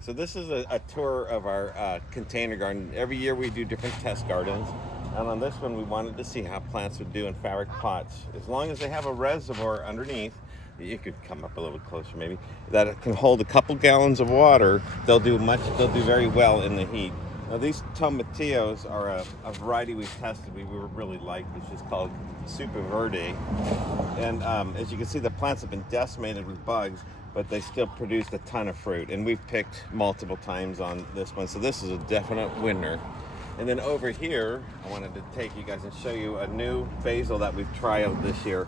So this is a tour of our container garden. Every year we do different test gardens. And on this one, we wanted to see how plants would do in fabric pots. As long as they have a reservoir underneath, you could come up a little closer maybe, that it can hold a couple gallons of water, they'll do very well in the heat. Now these tomatillos are a variety we've tested we really like, which is called Super Verde. And as you can see, the plants have been decimated with bugs, but they still produced a ton of fruit. And we've picked multiple times on this one, so this is a definite winner. And then over here, I wanted to take you guys and show you a new basil that we've trialed this year.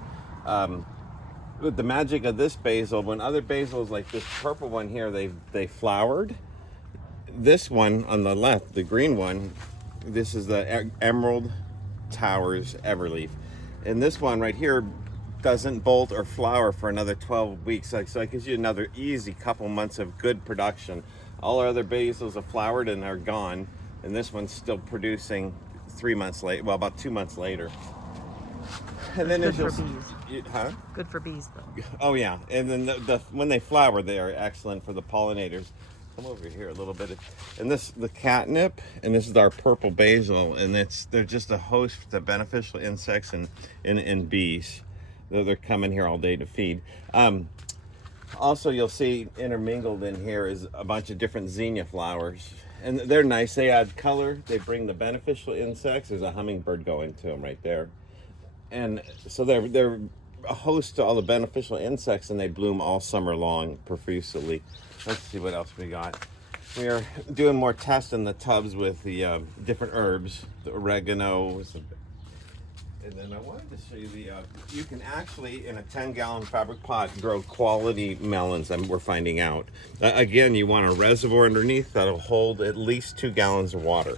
With the magic of this basil, when other basils like this purple one here, they flowered. This one on the left, the green one, this is the Emerald Towers Everleaf. And this one right here doesn't bolt or flower for another 12 weeks. So it gives you another easy couple months of good production. All our other basils have flowered and are gone. And this one's still producing 3 months late, well, about 2 months later. And then good for bees. Huh? Good for bees, though. Oh yeah, and then when they flower, they are excellent for the pollinators. Come over here a little bit, and this the catnip, and this is our purple basil, and they're just a host to beneficial insects and bees. They're coming here all day to feed. Also, you'll see intermingled in here is a bunch of different zinnia flowers. And they're nice. They add color. They bring the beneficial insects. There's a hummingbird going to them right there. And so they're a host to all the beneficial insects, and they bloom all summer long profusely. Let's see what else we got. We are doing more tests in the tubs with the different herbs, the oreganos. And then I wanted to show you you can actually, in a 10-gallon fabric pot, grow quality melons, and we're finding out. Again, you want a reservoir underneath that'll hold at least 2 gallons of water.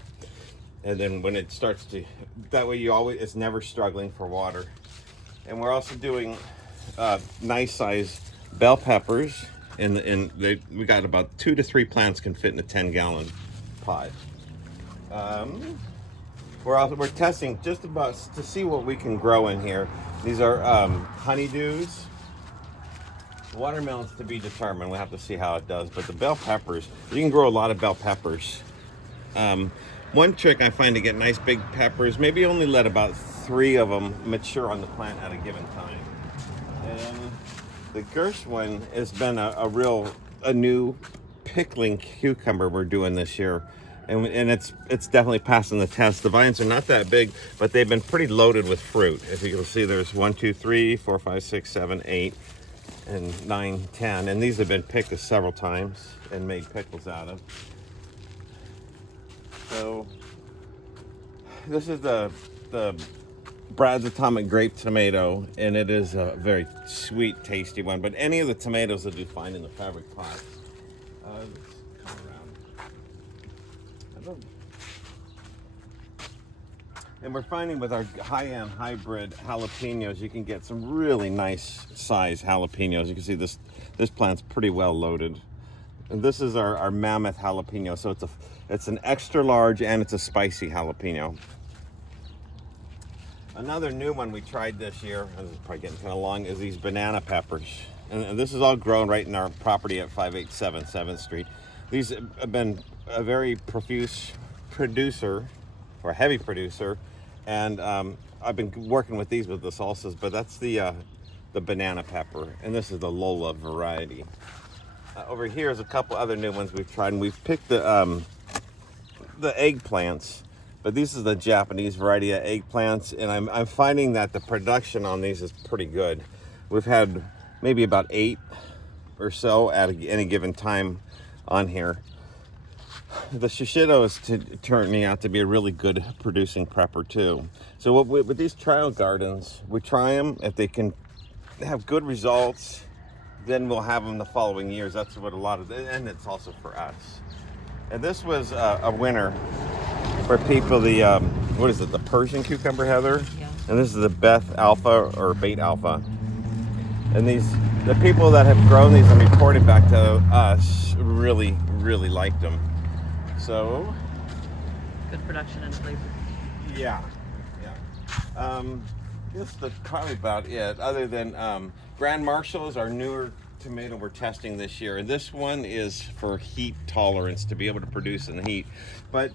And then when it starts to, that way it's never struggling for water. And we're also doing nice size bell peppers. We got about 2 to 3 plants can fit in a 10-gallon pot. We're testing just about to see what we can grow in here. These are honeydews, watermelons to be determined. We'll have to see how it does. But the bell peppers, you can grow a lot of bell peppers. One trick I find to get nice big peppers, maybe only let about 3 of them mature on the plant at a given time. And the Gersh one has been a new pickling cucumber we're doing this year. And it's definitely passing the test. The vines are not that big, but they've been pretty loaded with fruit. As you can see, there's 1, 2, 3, 4, 5, 6, 7, 8, and 9, 10. And these have been picked several times and made pickles out of. So this is the Brad's Atomic Grape Tomato, and it is a very sweet, tasty one. But any of the tomatoes will do fine in the fabric pots. And we're finding with our high-end hybrid jalapenos, you can get some really nice size jalapenos. You can see this plant's pretty well loaded. And this is our mammoth jalapeno. So it's an extra large and it's a spicy jalapeno. Another new one we tried this year, this is probably getting kind of long, is these banana peppers. And this is all grown right in our property at 587 7th Street. These have been a very profuse producer, or a heavy producer, and I've been working with these with the salsas, but that's the banana pepper, and this is the Lola variety. Over here is a couple other new ones we've tried, and we've picked the eggplants, but this is the Japanese variety of eggplants, and I'm finding that the production on these is pretty good. We've had maybe about 8 or so at any given time on here. The shishito is turning out to be a really good producing prepper too. So with these trial gardens, we try them. If they can have good results, then we'll have them the following years. That's what and it's also for us. And this was a winner for people. What is it? The Persian cucumber, Heather? Yeah. And this is the Beth Alpha or Bait Alpha. And the people that have grown these and reported back to us really, really liked them. So, good production and flavor. Yeah. That's probably about it. Other than Grand Marshal is our newer tomato we're testing this year. And this one is for heat tolerance, to be able to produce in the heat. But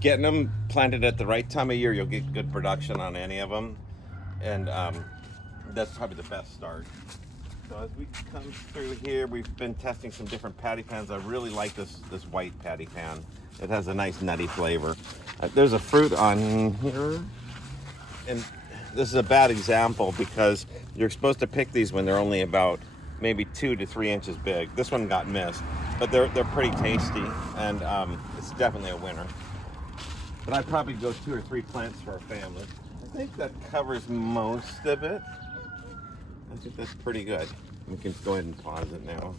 getting them planted at the right time of year, you'll get good production on any of them. And that's probably the best start. So as we come through here, we've been testing some different patty pans. I really like this white patty pan. It has a nice nutty flavor. There's a fruit on here. And this is a bad example because you're supposed to pick these when they're only about maybe 2 to 3 inches big. This one got missed, but they're pretty tasty, and it's definitely a winner. But I'd probably go 2 or 3 plants for a family. I think that covers most of it. I think that's pretty good. We can go ahead and pause it now.